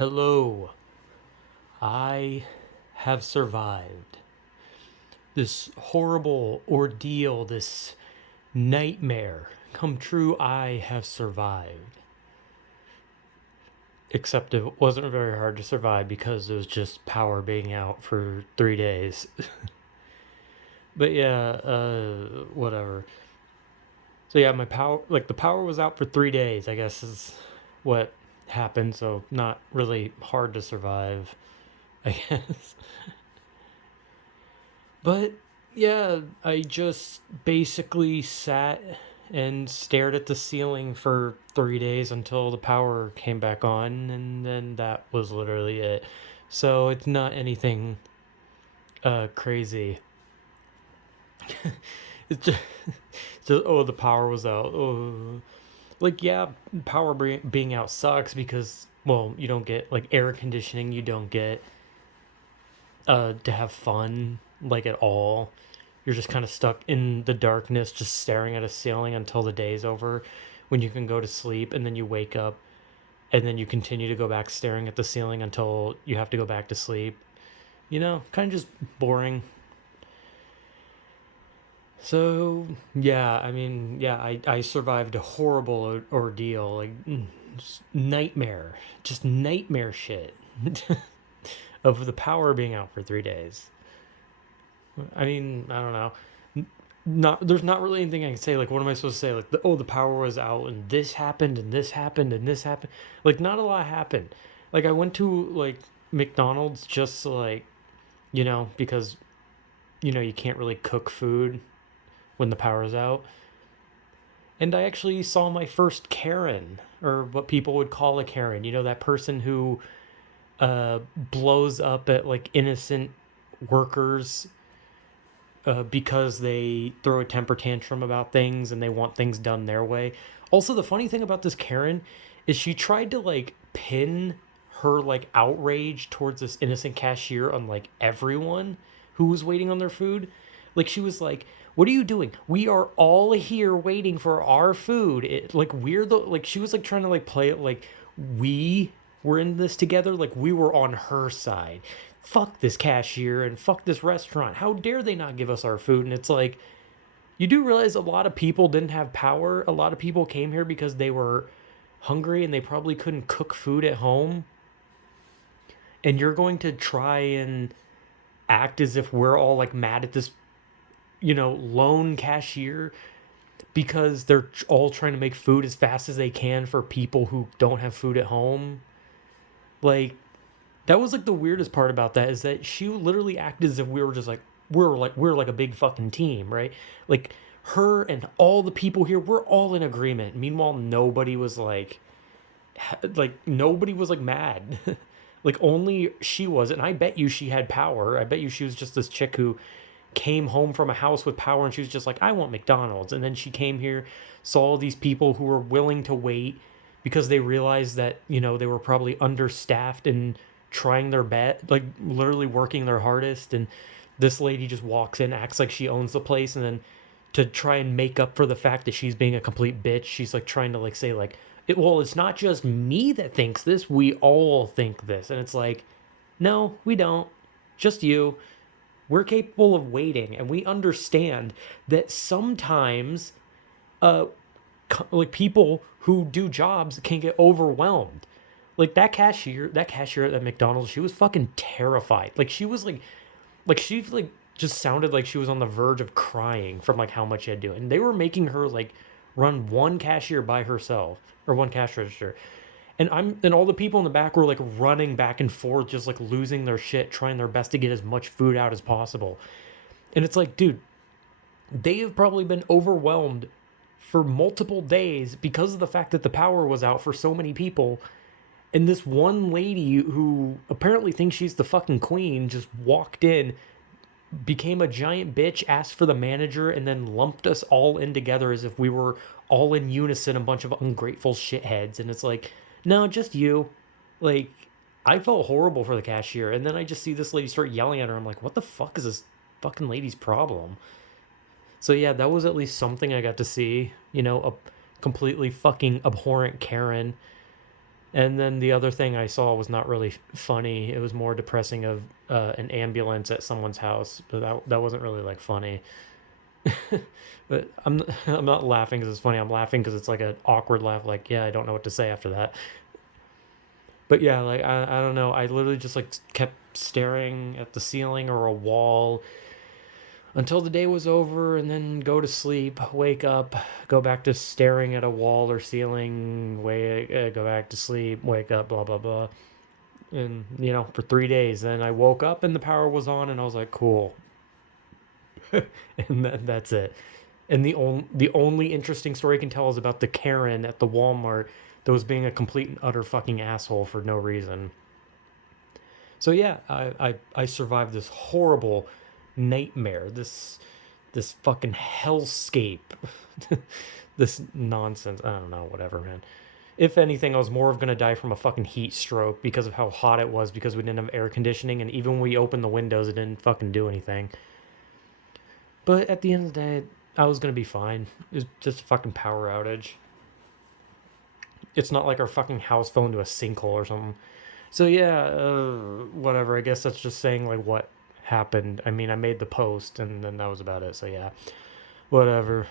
Hello, I have survived this horrible ordeal, this nightmare come true. I have survived. Except it wasn't very hard to survive because it was just power being out for 3 days. But yeah, whatever. So yeah, my power, like the power was out for 3 days, I guess is what happened. So not really hard to survive, I guess. But yeah, I just basically sat and stared at the ceiling for 3 days until the power came back on, and then that was literally it. So it's not anything crazy. It's just oh, the power was out. Oh, like yeah, power being out sucks because well, you don't get like air conditioning. You don't get to have fun like at all. You're just kind of stuck in the darkness, just staring at a ceiling until the day's over, when you can go to sleep and then you wake up and then you continue to go back staring at the ceiling until you have to go back to sleep. Kind of just boring. So yeah, I mean, yeah, I survived a horrible ordeal, like nightmare, just nightmare shit of the power being out for 3 days. I mean, I don't know. Not there's not really anything I can say. Like, what am I supposed to say? Like, the power was out, and this happened, and this happened, and this happened. Like, not a lot happened. Like, I went to like McDonald's just to, like, because you can't really cook food when the power's out. And I actually saw my first Karen, or what people would call a Karen. That person who blows up at like innocent workers because they throw a temper tantrum about things and they want things done their way. Also, the funny thing about this Karen is she tried to like pin her like outrage towards this innocent cashier on like everyone who was waiting on their food. Like she was like, "What are you doing? We are all here waiting for our food." Like we're the like she was like trying to like play it like we were in this together, like we were on her side. Fuck this cashier and fuck this restaurant. How dare they not give us our food? And it's like, you do realize a lot of people didn't have power. A lot of people came here because they were hungry and they probably couldn't cook food at home. And you're going to try and act as if we're all like mad at this, lone cashier because they're all trying to make food as fast as they can for people who don't have food at home. Like, that was like the weirdest part about that is that she literally acted as if we were just like we're like a big fucking team, right? Like her and all the people here, we're all in agreement. Meanwhile, nobody was like mad. Like only she was, and I bet you she had power. I bet you she was just this chick who came home from a house with power and she was just like, I want McDonald's. And then she came here, saw all these people who were willing to wait because they realized that, they were probably understaffed and trying their best, like literally working their hardest. And this lady just walks in, acts like she owns the place, and then to try and make up for the fact that she's being a complete bitch, she's like trying to like say like, it's not just me that thinks this, we all think this. And it's like, no, we don't. Just you. We're capable of waiting, and we understand that sometimes, uh, like people who do jobs can get overwhelmed. Like that cashier at McDonald's, she was fucking terrified. Like she was like she like just sounded like she was on the verge of crying from like how much she had to do. And they were making her like run one cashier by herself or one cash register. And all the people in the back were like running back and forth, just like losing their shit, trying their best to get as much food out as possible. And it's like, dude, they have probably been overwhelmed for multiple days because of the fact that the power was out for so many people. And this one lady who apparently thinks she's the fucking queen just walked in, became a giant bitch, asked for the manager, and then lumped us all in together as if we were all in unison, a bunch of ungrateful shitheads. And it's like, no, just you. Like, I felt horrible for the cashier. And then I just see this lady start yelling at her. I'm like, what the fuck is this fucking lady's problem? So yeah, that was at least something I got to see. A completely fucking abhorrent Karen. And then the other thing I saw was not really funny. It was more depressing of an ambulance at someone's house, but that wasn't really like funny. But I'm not laughing because it's funny. I'm laughing because it's like an awkward laugh. Like, yeah, I don't know what to say after that. But yeah, like I don't know. I literally just like kept staring at the ceiling or a wall until the day was over, and then go to sleep, wake up, go back to staring at a wall or ceiling, go back to sleep, wake up, blah blah blah. And for 3 days, then I woke up and the power was on, and I was like, cool. And that's it. And the only interesting story I can tell is about the Karen at the Walmart that was being a complete and utter fucking asshole for no reason. So yeah, I survived this horrible nightmare, this fucking hellscape, this nonsense. I don't know, whatever, man. If anything, I was more of gonna die from a fucking heat stroke because of how hot it was, because we didn't have air conditioning, and even when we opened the windows, it didn't fucking do anything. But at the end of the day, I was gonna be fine. It was just a fucking power outage. It's not like our fucking house fell into a sinkhole or something. So yeah, whatever. I guess that's just saying like what happened. I mean, I made the post, and then that was about it. So yeah, whatever.